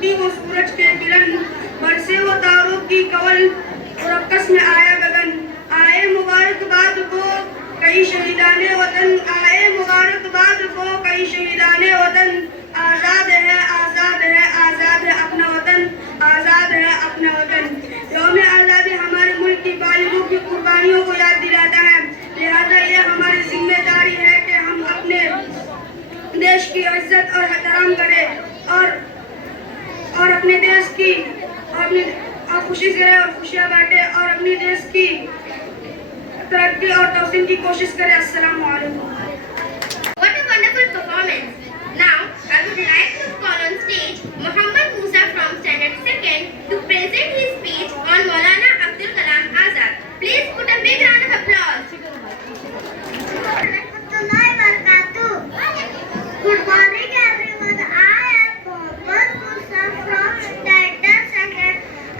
टूटी वो सूरज के किरण, बरसे वो तारों की कवल, और अक्स में आया गगन। आए मुबारकबाद को कई शहीदाने वतन, आए मुबारकबाद को कई शहीदाने वतन। आज़ाद है आज़ाद है आज़ाद है अपना वतन, आज़ाद है अपना वतन। यौम आज़ादी हमारे मुल्क की बालिगों की कुर्बानियों को याद दिलाता है। लिहाजा ये हमारी जिम्मेदारी है कि हम अपने देश की इज्जत और एहतराम करें और अपने देश की और खुशी से और खुशियाँ बांटे और अपने देश की तरक्की और तौसीम की कोशिश करें। अस्सलाम वालेकुम। What a wonderful performance! Now, I would like to call on stage Muhammad Musa from Standard 2nd to present his speech on Maulana Abdul Kalam Azad. Please put a big round of applause. Good morning everyone. I am Muhammad Musa from Standard 2nd.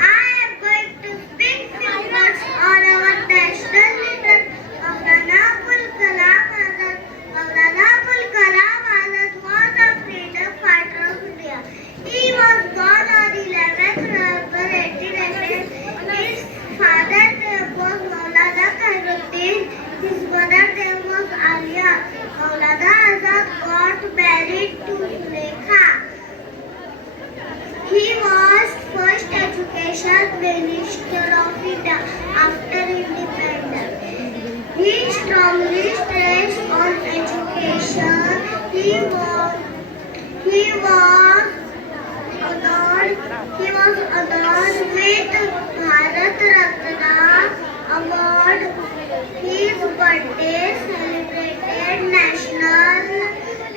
I am going to speak few words on our national leader, Maulana Abdul Kalam Azad. Maulana Abdul Kalam Azad was a freedom fighter of India. He was born on 11th November 1888. His father's name was Maulana Khairuddin. His mother's name was Alia. Maulana Azad got married to Zulekha. He was first education minister of India after independence. He strongly stressed on education. He was honored with Bharat Ratna award. His birthday celebrated National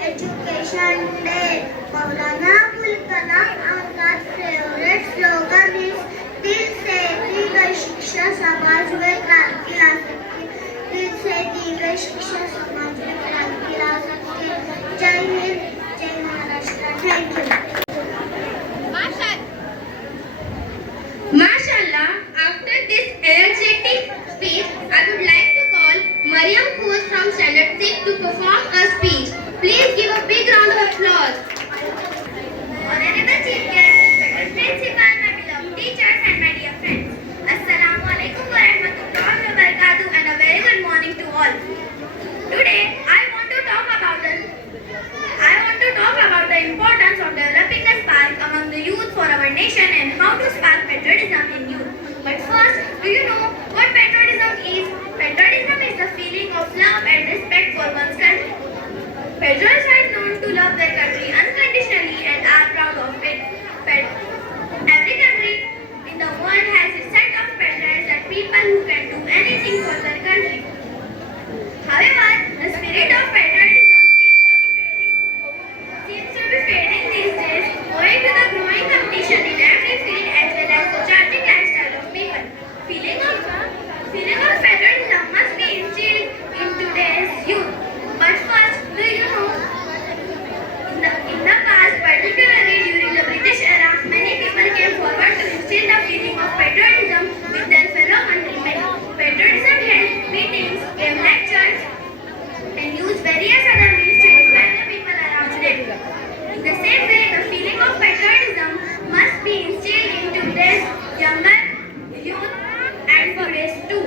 Education Day. Maulana Abdul Kalam Azad's favorite slogan is दिल से दी गई शिक्षा समाज में क्रांति ला सकती है। दिल से दी गई शिक्षा समाज में क्रांति ला सकती है। जय हिंद, जय Maharashtra. Thank you. Mashallah, after this energetic speech, I would like to call Mariam Khoz from Standard 6 to perform a speech. Please give a big round of applause. Honorable Chief Guest, respected Principal, my beloved teachers and my dear friends. Assalamu alaikum wa rahmatullahi wa barakatuh and a very good morning to all. Today, I want to talk about the importance of developing a spark among the youth for our nation and how to spark patriotism in youth. But first, do you know what patriotism is? Patriotism is the feeling of love and respect for one's country. Patriots are known to love their country unconditionally and are proud of it. Every country in the world has a set of patriots, that people who can do anything for their country. However, the spirit of patriotism seems to be fading these days, owing to the growing competition in every field as well as the changing lifestyle of people. Feeling of patriotism must be instilled in today's youth. But first, do you know, in the past, particularly during the British era, many people came forward to instill the feeling of patriotism with their fellow countrymen. Patriotism held meetings, gave lectures, and used various other means to inspire the people around them. In the same way, the feeling of patriotism must be instilled in today's younger youth and today's too.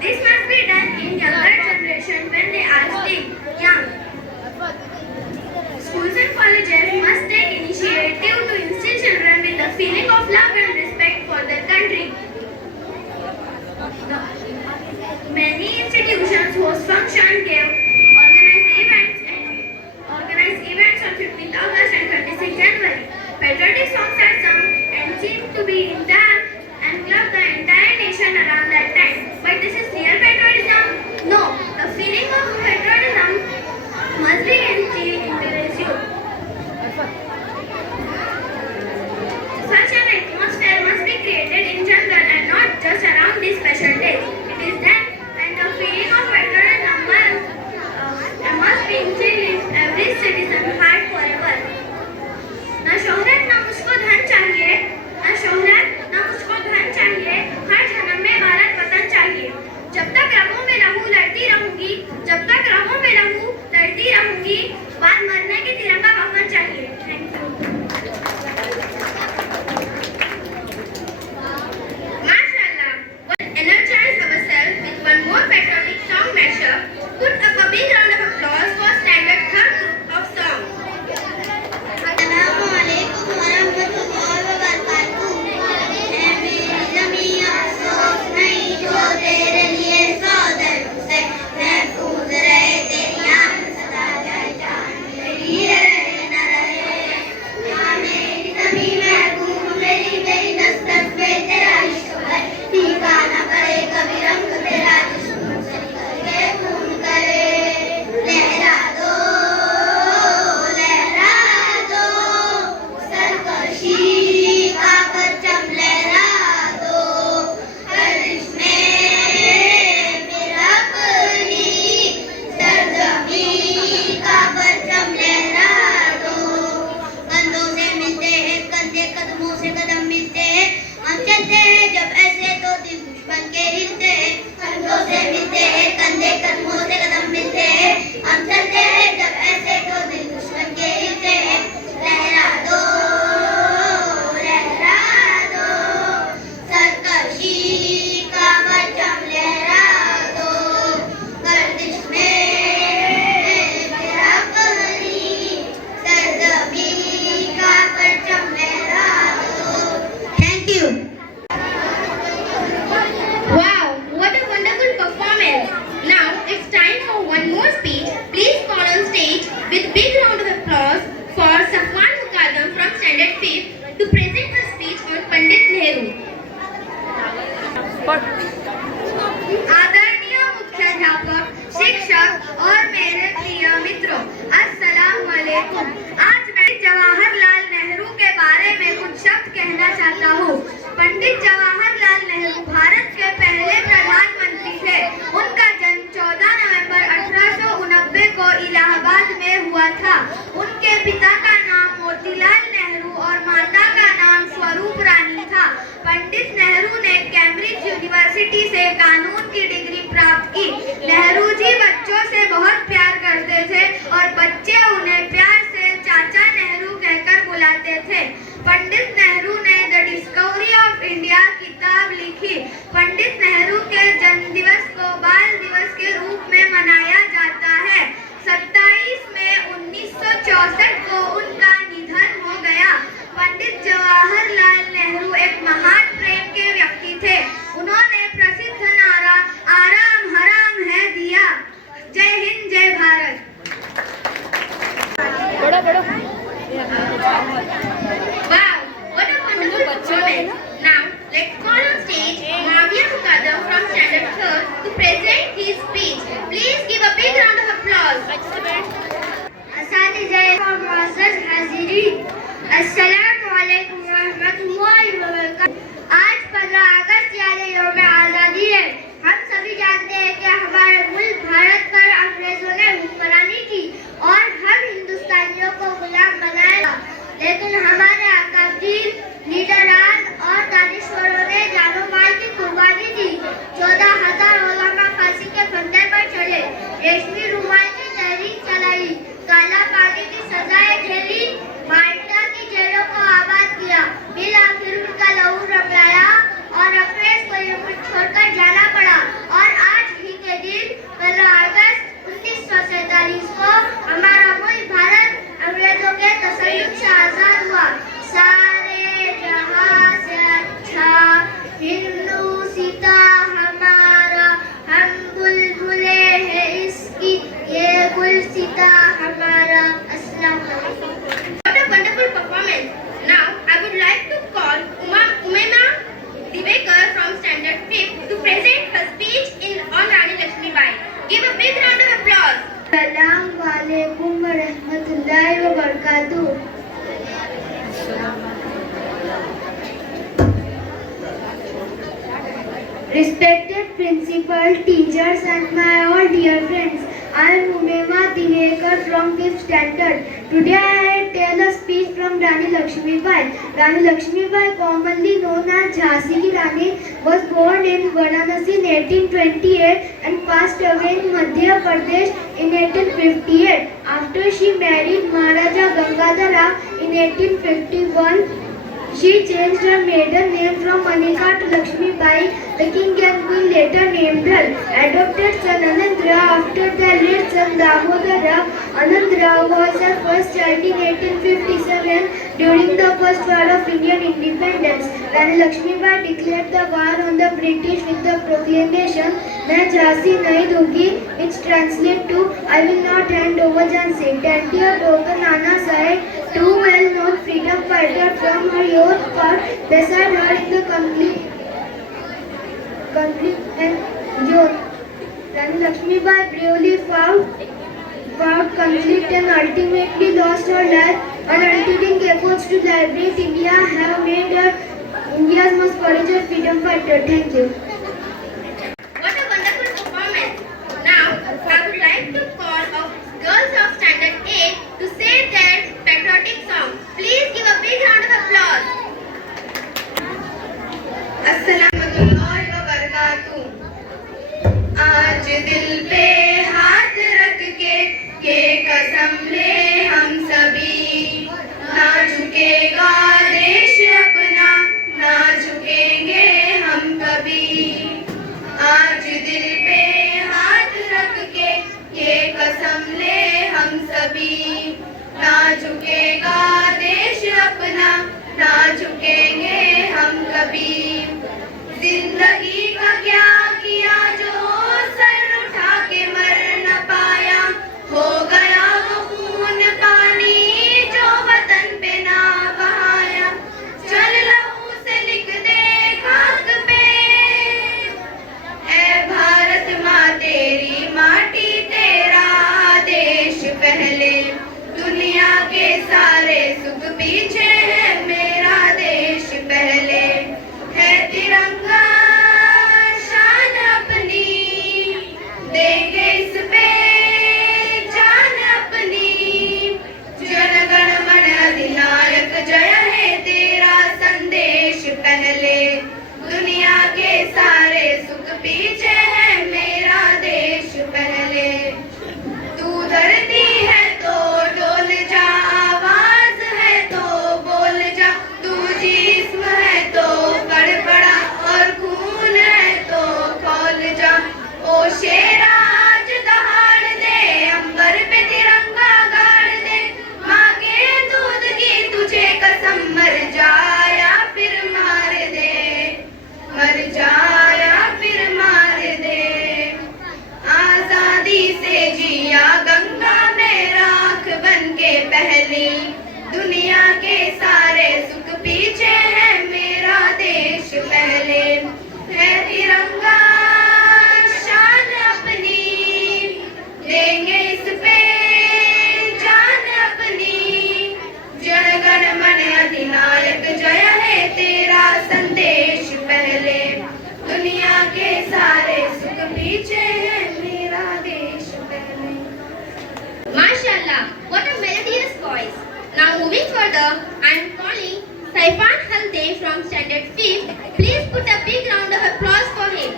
This must be done in younger generation when they are still young. Schools and colleges must take initiative to instill children with the feeling of love and respect for their country. Many institutions host functions, organize events on 15th August and 26th January. Patriotic songs are sung and seem to be in dance and club the entire nation around that time. But this is real patriotism? No. The feeling of patriotism must be instilled in today's youth. Such an atmosphere must be created in general and not just around these special days. It is then when the feeling of patriotism आदरणीय मुख्याध्यापक, शिक्षक और मेरे प्रिय मित्रों, अस्सलाम वालेकुम। आज मैं जवाहरलाल नेहरू के बारे में कुछ शब्द कहना चाहता हूँ। पंडित जवाहरलाल नेहरू भारत के पहले प्रधानमंत्री थे। उनका जन्म 14 नवंबर 1890 को इलाहाबाद में हुआ था। उनके पिता का नाम मोतीलाल नेहरू और माता का नाम स्वरूप रानी था। पंडित नेहरू ने कैम्ब्रिज यूनिवर्सिटी से कानून की डिग्री प्राप्त की। नेहरू जी बच्चों से बहुत प्यार करते थे और बच्चे उन्हें प्यार से चाचा नेहरू कहकर बुलाते थे। पंडित नेहरू ने द डिस्कवरी ऑफ इंडिया किताब लिखी। पंडित नेहरू के जन्मदिवस को बाल दिवस के रूप में मनाया जाता है। 27 मई 1964 को उनका निधन हो गया। पंडित जवाहरलाल नेहरू एक महान प्रेम के व्यक्ति थे। उन्होंने प्रसिद्ध नारा आराम हराम है दिया। जय हिंद, जय Bharat. Wow, what a wonderful performance. Now, let's call on stage Mavia Mukadam from Standard 3rd to present his speech. Please give a big round of applause. अस्सलामुअलैकुम रहमतुल्लाहि व बरकातहू। आज 15 अगस्त यानी यौम आज़ादी है। हम सभी जानते हैं कि हमारे मुल्क भारत पर अंग्रेजों ने हुक्मरानी की और हम हिंदुस्तानियों को गुलाम बनाया, लेकिन हमारे अकाबीर, लीडरान और दानिश्वरों ने जानो माल की कुर्बानी दी। 14,000 उलमा फांसी के फंदे पर चढ़े, रेशमी रुमाल की तहरीक चलाई, काला पानी की सजाएं झेली, माल्टा की जेलों को आबाद किया। फिर आखिर उनका लहू रगड़ाया और अंग्रेज को ये मुल्क छोड़कर जाना पड़ा। और आज ही के दिन 15 अगस्त 1947 को हमारा मुल्क भारत अंग्रेजों के तसल्लुत से आजाद हुआ। सारे जहां से अच्छा हिंदुस्तां हमारा, हम बुलबुले हैं इसकी, ये गुलसितां हमारा। अस्सलाम वालेकुम। What a wonderful performance. Now, I would like to call Umema Divekar from Standard 5th to present her speech on Rani Lakshmibai. Give a big round of applause. अस्सलाम वालेकुम व रहमतुल्लाहि व बरकातहू। Respected principal, teachers and my all dear friends, I am Umema Divekar from 5th standard. Today I tell a speech from Rani Lakshmibai. Rani Lakshmibai, commonly known as Jhansi ki Rani, was born in Varanasi in 1828 and passed away in Madhya Pradesh in 1858. After she married Maharaja Gangadhara in 1851, she changed her maiden name from Manika to Lakshmibai. The king and queen later named her. Adopted son Anandra after their late son Damodara. Anandra was her first child in 1857 during the first war of Indian independence. Rani Lakshmibai declared the war on the British with the proclamation "मैं झांसी नहीं दूंगी," which translates to "I will not hand over Jhansi." 20th daughter Nana Sahib, two well-known freedom fighters from her youth, fought beside her in the conflict and Jodh. Rani Lakshmibai bravely fought conflict and ultimately lost her life. Her unending efforts to liberate India have made her India's most courageous freedom fighter. Thank you. What a wonderful performance. Now, I would like to call up girls of Standard 8 to say their patriotic song. Please give a big round of applause. अस्सलामुअलैकुम व बरकातहू। आज दिल पे हाथ रख के ये कसम ले हम सभी, ना झुकेगा देश अपना, ना झुकेंगे हम कभी। आज दिल पे हाथ रख के ये कसम ले हम सभी, ना झुकेगा देश अपना, ना झुकेंगे हम कभी। जिंदगी का क्या किया जो सर उठा के मर न पाया, हो गया वो खून पानी जो वतन पे ना बहाया। चल लहू से लिख दे खाक पे MashaAllah, what a melodious voice. Now moving further, I am calling Saifan Halde from Standard 5th. Please put a big round of applause for him.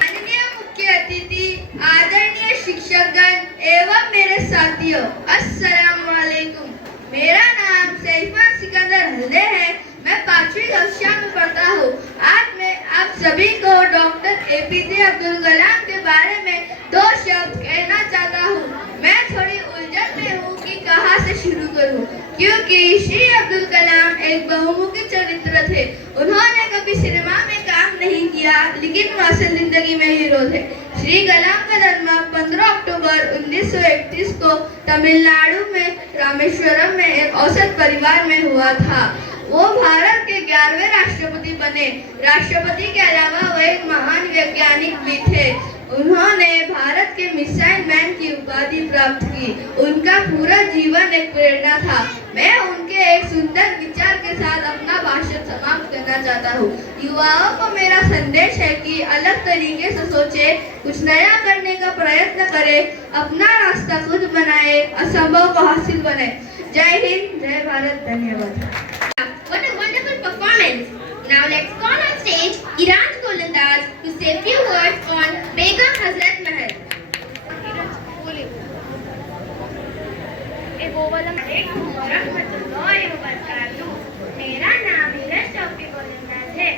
माननीय मुख्य अतिथि, आदरणीय शिक्षकगण एवं मेरे साथियों, अस्सलाम वालेकुम। मेरा नाम सैफान सिकंदर हल्दे है। मैं 5वीं कक्षा में पढ़ता हूँ। आज मैं आप सभी को डॉक्टर APJ अब्दुल कलाम के बारे में 2 शब्द कहना चाहता हूँ। मैं थोड़ी उलझन में हूँ कि कहाँ से शुरू करूँ, क्योंकि श्री अब्दुल कलाम एक बहुमुखी चरित्र थे। उन्होंने कभी सिनेमा में काम नहीं किया, लेकिन असल जिंदगी में हीरो थे। श्री कलाम का जन्म 15 अक्टूबर 1931 को तमिलनाडु में रामेश्वरम में एक औसत परिवार में हुआ था। वो भारत के 11वें राष्ट्रपति बने। राष्ट्रपति के अलावा वो एक महान वैज्ञानिक भी थे। उन्होंने भारत के मिसाइल मैन की उपाधि प्राप्त की। उनका पूरा जीवन एक प्रेरणा था। मैं उनके एक सुंदर विचार के साथ अपना भाषण समाप्त करना चाहता हूँ। युवाओं को मेरा संदेश है कि अलग तरीके से सोचे, कुछ नया करने का प्रयत्न करें, अपना रास्ता खुद बनाए, असंभव को हासिल बने। जय हिंद, जय भारत, धन्यवाद। What a wonderful performance. Now let's call on stage Iran's Golandaz to say a few words on Begum Hazrat Mahal. मेरा नाम नीरज चौकी गोलंदाज है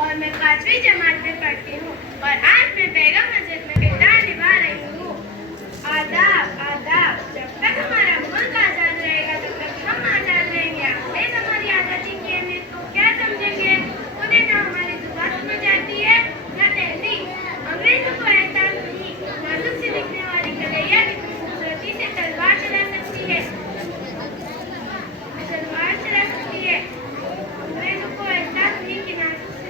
और मैं 5वीं जमात में पढ़ती हूँ और आज मैं बेगम मस्जिद में किरदार निभा रही हूँ। आदाब आदाब। जब तक हमारा मुल्क आजाद रहेगा तब तक हम आजाद रहेंगे। अंग्रेज हमारी आजादी की अहमियत को क्या समझेंगे? उन्हें ना हमारी जुबान समझ आती है ना तहजीब। अंग्रेजों को एहसास नहीं, नाजुक से दिखने वाली कलैया कितनी खूबसूरती से तलवार चला सकती है। अंग्रेजों को एहसास नहीं कि नाजुक से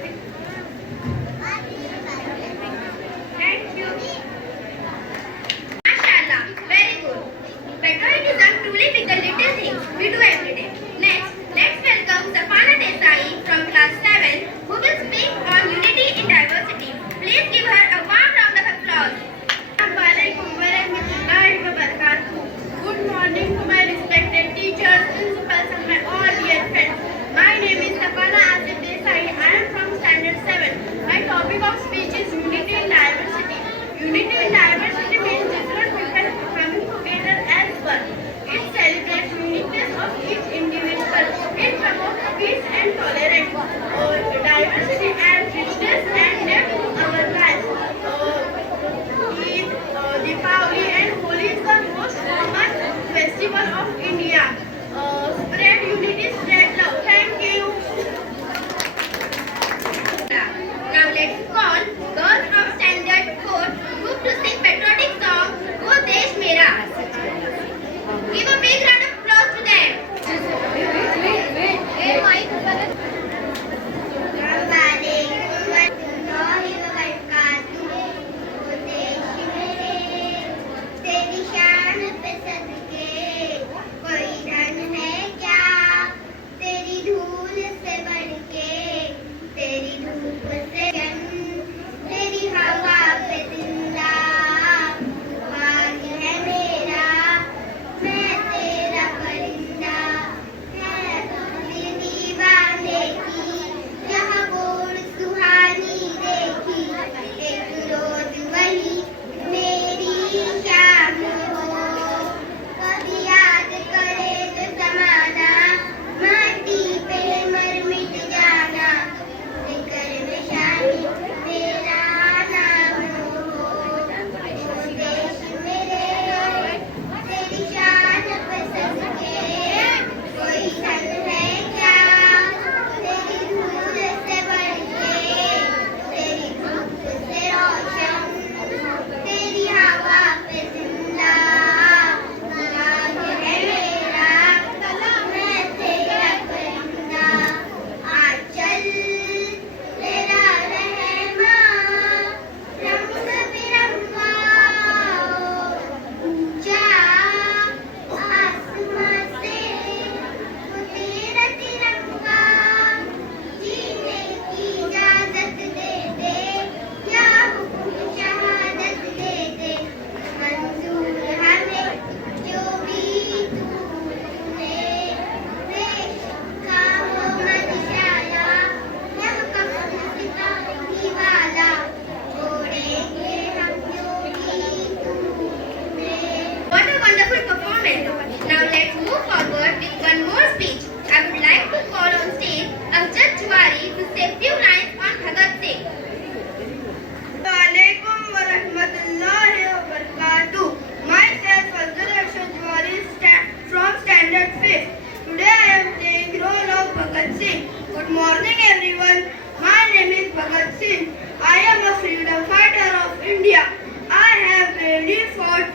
India. I have really fought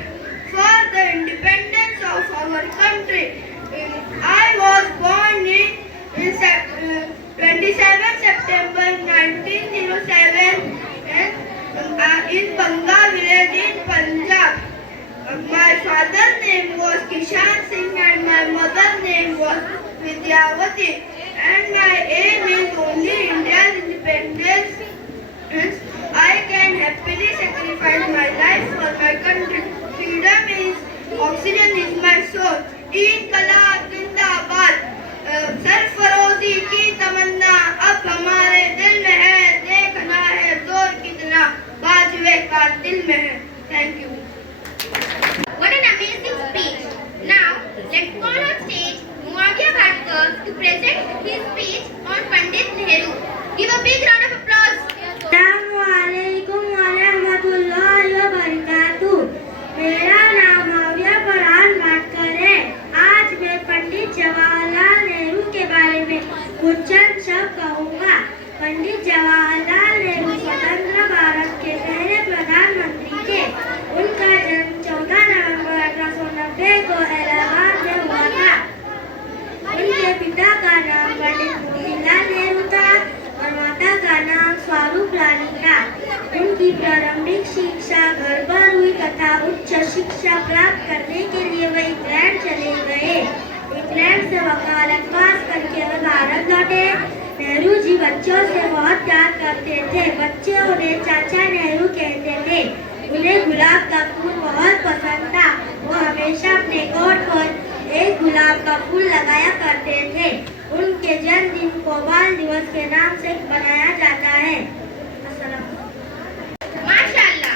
for the independence of our country. I was born in 27 September 1907 in Banga village in Punjab. My father's name was Kishan Singh and my mother's name was Vidyavati. And my aim is only India's independence. I can happily sacrifice my life for my country. Freedom is oxygen is my soul. इनकलाब जिंदाबाद. सरफरोजी की तमन्ना अब हमारे दिल में है. देखना है जोर कितना बाजुए का दिल में है. Thank you. What an amazing speech. Now, let's call on stage Muavia Bhatkar to present his speech on Pandit Nehru. Give a big round of applause. अस्सलामुअलैकुम वरहमतुल्लाहि वबरकातुहू। मेरा नाम मुआविया फरहान भाटकर है। आज मैं पंडित जवाहरलाल नेहरू के बारे में कुछ चंद शब्द कहूँगा। पंडित जवाहरलाल नेहरू स्वतंत्र भारत के पहले प्रधानमंत्री थे। उनका जन्म 14 नवंबर 1890 को इलाहाबाद में हुआ था। उनके पिता का नाम पंडित मोतीलाल नेहरू था और माता का नाम स्वरूप रानी था। उनकी प्रारंभिक शिक्षा घर पर हुई तथा उच्च शिक्षा प्राप्त करने के लिए वे इंग्लैंड चले गए। इंग्लैंड से वकालत पास करके वे भारत लौटे। नेहरू जी बच्चों से बहुत प्यार करते थे। बच्चे उन्हें चाचा नेहरू कहते थे। उन्हें गुलाब का फूल बहुत पसंद था। वो हमेशा अपने कोट पर एक गुलाब का फूल लगाया करते थे। उनके जन्मदिन को बाल दिवस के नाम से मनाया जाता है। Mashallah.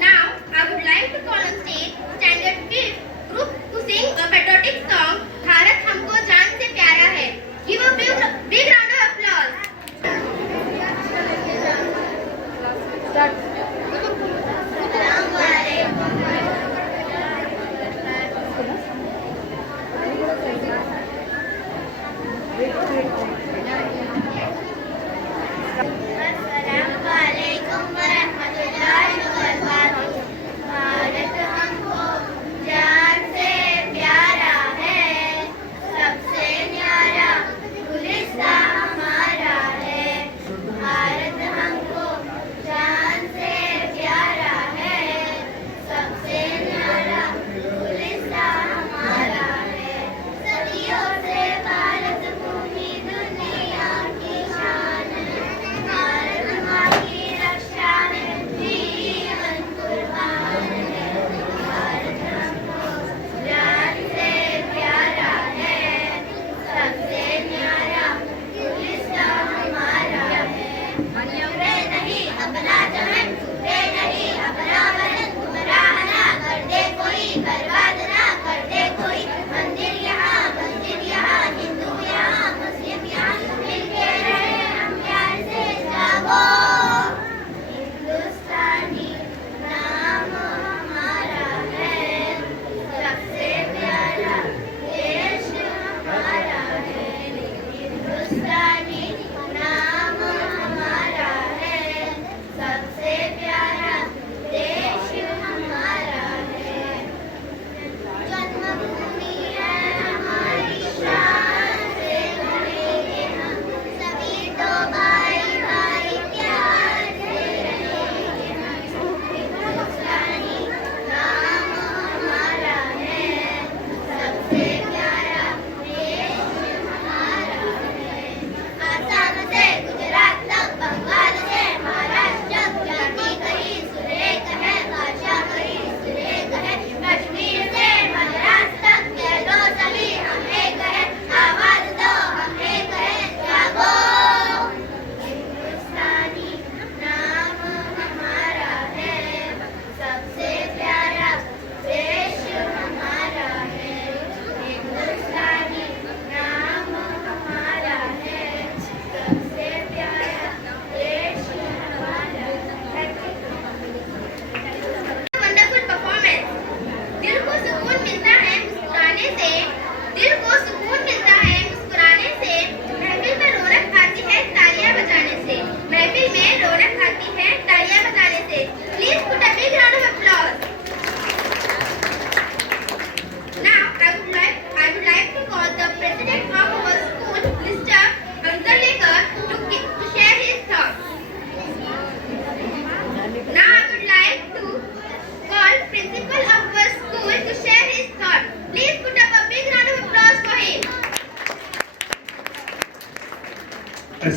Now, I would like to call on stage Standard 5th group to sing a patriotic song, Bharat Humko Jaan Se Pyara Hai. Give a big round of applause. अस्सलामुअलैकुम वरहमतुल्लाहि वबरकातुहू। भारत हमको जान से प्यारा है, सबसे न्यारा गुलिस्तां हमारा है। भारत हमको जान से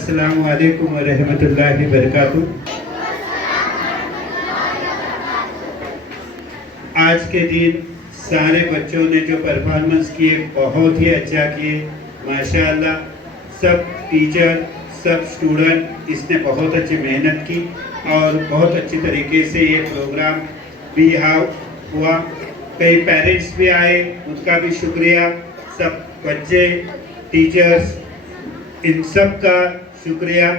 अस्सलामु अलैकुम व रहमतुल्लाहि व बरकातुहू। आज के दिन सारे बच्चों ने जो परफॉर्मेंस किए बहुत ही अच्छा किए, माशाअल्लाह। सब टीचर, सब स्टूडेंट इसने बहुत अच्छी मेहनत की और बहुत अच्छी तरीके से ये प्रोग्राम भी हुआ। कई पेरेंट्स भी आए, उनका भी शुक्रिया। सब बच्चे, टीचर्स, इन सब का शुक्रिया।